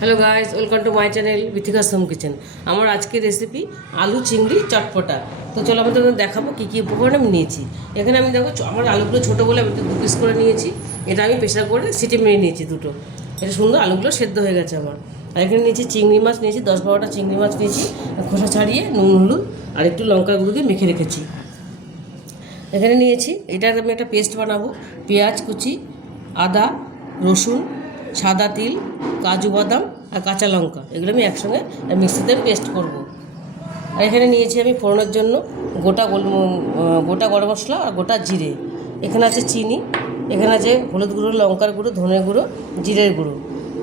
Hello guys, welcome to my channel Bithika's home kitchen. আমার আজকের recipe আলু চিংড়ি চটপটা। তো চলো আমি তোমাদের দেখাবো কী কী উপকরণ আমি নিয়েছি। এখানে আমি দেখো আমার আলুগুলো ছোটো বলে আমি 2 পিস করে নিয়েছি। এটা আমি প্রেশার করে সিটি মেরে নিয়েছি দুটো। এটা সুন্দর আলুগুলো সেদ্ধ হয়ে গেছে আমার। আর এখানে নিয়েছি চিংড়ি মাছ, নিয়েছি 10-12টা চিংড়ি মাছ নিয়েছি, খোসা ছাড়িয়ে নুন হলুদ আর একটু লঙ্কার গুঁড়ো দিয়ে মেখে রেখেছি। এখানে নিয়েছি এটার আমি একটা পেস্ট বানাবো। পেঁয়াজ কুচি, আদা, রসুন, সাদা তিল, কাজু বাদাম আর কাঁচা লঙ্কা, এগুলো আমি একসঙ্গে মিক্সিতে পেস্ট করব। আর এখানে নিয়েছি আমি ফোড়নের জন্য গোটা গরম মশলা আর গোটা জিরে। এখানে আছে চিনি, এখানে আছে হলুদ গুঁড়ো, লঙ্কার গুঁড়ো, ধনে গুঁড়ো, জিরের গুঁড়ো।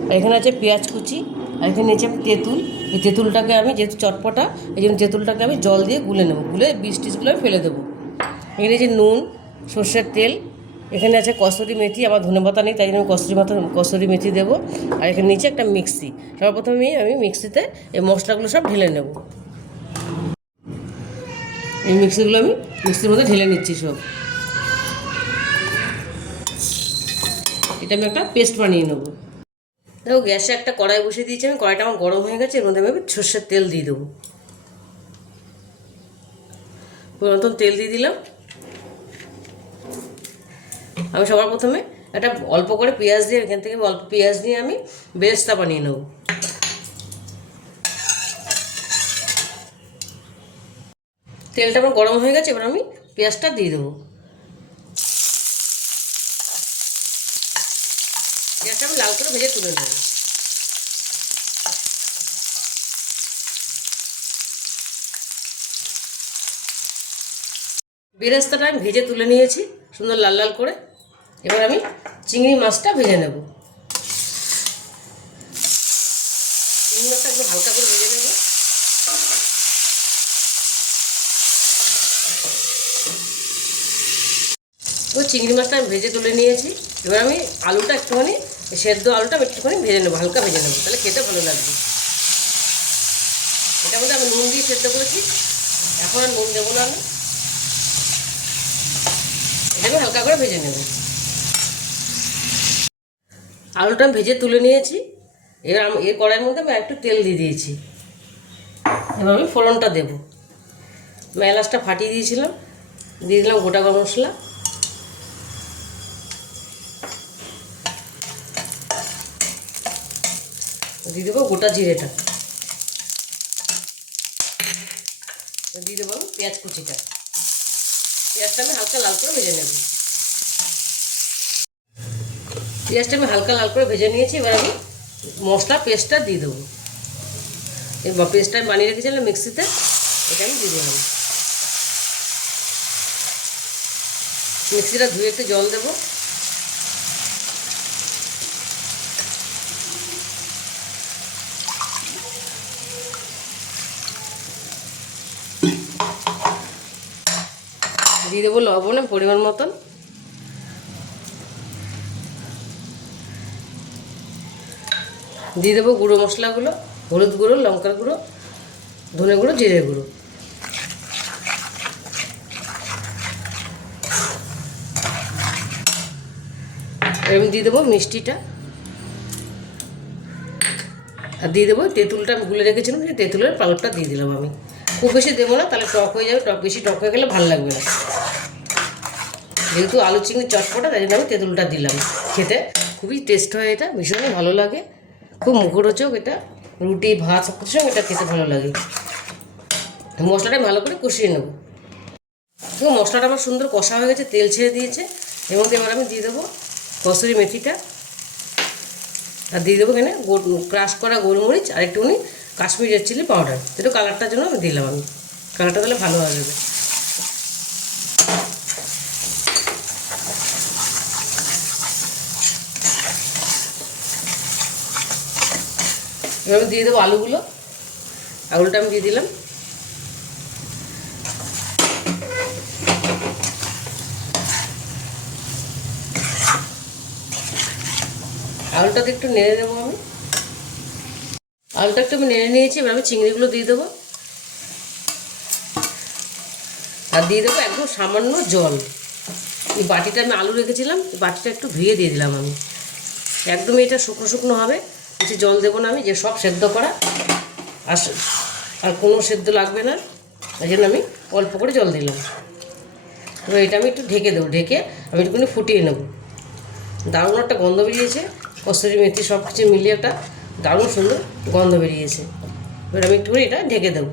আর এখানে আছে পেঁয়াজ কুচি। আর এখানে নিয়েছি আমি তেঁতুল। এই তেঁতুলটাকে আমি যেহেতু চটপটা, এই জন্য তেঁতুলটাকে আমি জল দিয়ে গুলে নেবো, গুলে বীজ-টিজগুলো আমি ফেলে দেবো। এখানে যে নুন, সর্ষের তেল, এখানে আছে কসুরি মেথি। আমার ধনেপাতা নেই, তাই জন্য আমি কসুরি মেথি দেবো। আর এখানে নিচে একটা মিক্সি। সর্বপ্রথমে আমি মিক্সিতে এই মশলাগুলো সব ঢেলে নেব। এই মিক্সিগুলো আমি মিক্সির মধ্যে ঢেলে নিচ্ছি সব। এটা আমি একটা পেস্ট বানিয়ে নেব। দেখো গ্যাসে একটা কড়াই বসিয়ে দিয়েছি আমি। কড়াইটা আমার গরম হয়ে গেছে, এর মধ্যে আমি সর্ষের তেল দিয়ে দেবো। প্রথম তেল দিয়ে দিলাম। আমি সবার প্রথমে একটা অল্প করে পেঁয়াজ দিয়ে, এখান থেকে অল্প পেঁয়াজ নিয়ে আমি বেরেস্তা বানিয়ে নেব। তেলটা আমার গরম হয়ে গেছে, এবার আমি পেঁয়াজটা দিয়ে দেবো। পেঁয়াজটা আমি লাল করে ভেজে তুলে নেব। বেরেস্তাটা আমি ভেজে তুলে নিয়েছি সুন্দর লাল লাল করে। এবার আমি চিংড়ি মাছটা ভেজে নেব। চিংড়ি মাছটা একটু হালকা করে ভেজে নেব। তো চিংড়ি মাছটা আমি ভেজে তুলে নিয়েছি। এবার আমি আলুটা একটুখানি, সেদ্ধ আলুটা একটুখানি ভেজে নেবো, হালকা ভেজে নেবো, তাহলে খেতে ভালো লাগবে। এটার মধ্যে আমি নুন দিয়ে সেদ্ধ করেছি, এখন আর নুন দেবো না। আমি এটা আমি হালকা করে ভেজে নেব। আলুটা আমি ভেজে তুলে নিয়েছি। এবার এই কড়াইয়ের মধ্যে আমি একটু তেল দিয়ে দিয়েছি। এবার আমি ফোড়নটা দেবো। আমি এলাচটা ফাটিয়ে দিয়েছিলাম, দিয়ে দিলাম গোটা গরম মশলা, দিয়ে দেবো গোটা জিরেটা, দিয়ে দেবো পেঁয়াজ কুচিটা। পেঁয়াজটা আমি হালকা লাল করে ভেজে নেব। পেঁয়াজটা আমি হালকা লাল করে ভেজে নিয়েছি। এবার আমি মশলা পেস্টটা দিয়ে দেবো। এই পেস্টটা আমি বানিয়ে রেখেছিলাম মিক্সিতে, এটা আমি দিয়ে দিলাম। মিক্সিটা ধুয়ে একটু জল দেবো। দিয়ে দেবো লবণ পরিমাণ মতন। দিয়ে দেবো গুঁড়ো মশলাগুলো, হলুদ গুঁড়ো, লঙ্কার গুঁড়ো, ধনে গুঁড়ো, জিরে গুঁড়ো। আমি দিয়ে দেবো মিষ্টিটা, আর দিয়ে দেবো তেঁতুলটা আমি গুলে রেখেছিলাম, সেই তেঁতুলের পাল্পটা দিয়ে দিলাম আমি। খুব বেশি দেবো না, তাহলে টক হয়ে যাবে। বেশি টক হয়ে গেলে ভালো লাগবে না। যেহেতু আলু চিংড়ি চটপটা, তাই জন্য আমি তেঁতুলটা দিলাম। খেতে খুবই টেস্ট হয়, এটা ভীষণই ভালো লাগে, খুব মুখরোচক। এটা রুটি ভাত সব কিছুর সঙ্গে এটা খেতে ভালো লাগে। মশলাটা ভালো করে কষিয়ে নেব। দেখো মশলাটা আমার সুন্দর কষা হয়ে গেছে, তেল ছেড়ে দিয়েছে। এর মধ্যে এবার আমি দিয়ে দেবো কসুরি মেথিটা, আর দিয়ে দেবো এখানে ক্রাশ করা গোলমরিচ আর একটুখানি কাশ্মীরি রেড চিলি পাউডার। একটু কালারটার জন্য আমি দিলাম। আমি কালারটা তাহলে ভালো আসবে। এবার আমি দিয়ে দেবো আলুগুলো। আলুটা আমি দিয়ে দিলাম। আলুটাকে একটু নেড়ে নেবো আমি। আলুটা একটু আমি নেড়ে নিয়েছি। এবার আমি চিংড়িগুলো দিয়ে দেবো, আর দিয়ে দেবো একদম সামান্য জল। এই বাটিটা আমি আলু রেখেছিলাম, এই বাটিটা একটু ধুয়ে দিয়ে দিলাম আমি। একদমই এটা শুকনো শুকনো হবে, বেশি জল দেবো না, আমি যে সব সেদ্ধ করা, আর কোনো সেদ্ধ লাগবে না, এই জন্য আমি অল্প করে জল দিলাম। এবার এটা আমি একটু ঢেকে দেবো, ঢেকে আমি একটুখানি ফুটিয়ে নেব। দারুণ একটা গন্ধ বেরিয়েছে, কসুরি মেথি সব কিছু মিলিয়ে একটা দারুণ সুন্দর গন্ধ বেরিয়েছে। এবার আমি একটুখানি এটা ঢেকে দেবো।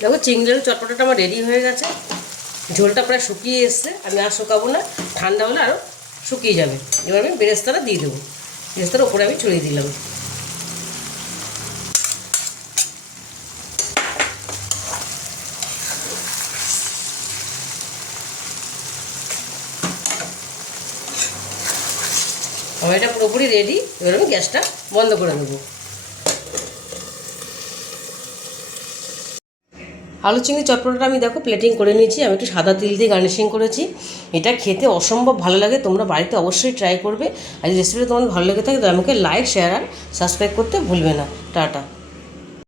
দেখো চিংড়ি আলু চটপটাটা আমার রেডি হয়ে গেছে। ঝোলটা প্রায় শুকিয়ে এসছে, আমি আর শুকাবো না, ঠান্ডা হলে আরও শুকিয়ে যাবে। এবার আমি বেরেস্তাটা দিয়ে দেবো, বেরেস্তার ওপরে আমি ছড়িয়ে দিলাম। আমার এটা পুরোপুরি রেডি। এবার আমি গ্যাসটা বন্ধ করে দেবো। আলু চিংড়ি চটপটাটা আমি দেখো প্লেটিং করে নিয়েছি, আমি একটু সাদা তিল দিয়ে গার্নিশিং করেছি। এটা খেতে অসম্ভব ভালো লাগে, তোমরা বাড়িতে অবশ্যই ট্রাই করবে। আর এই রেসিপিটা তোমাদের ভালো লেগে থাকে তো আমাকে লাইক, শেয়ার আর সাবস্ক্রাইব করতে ভুলবে না। টাটা।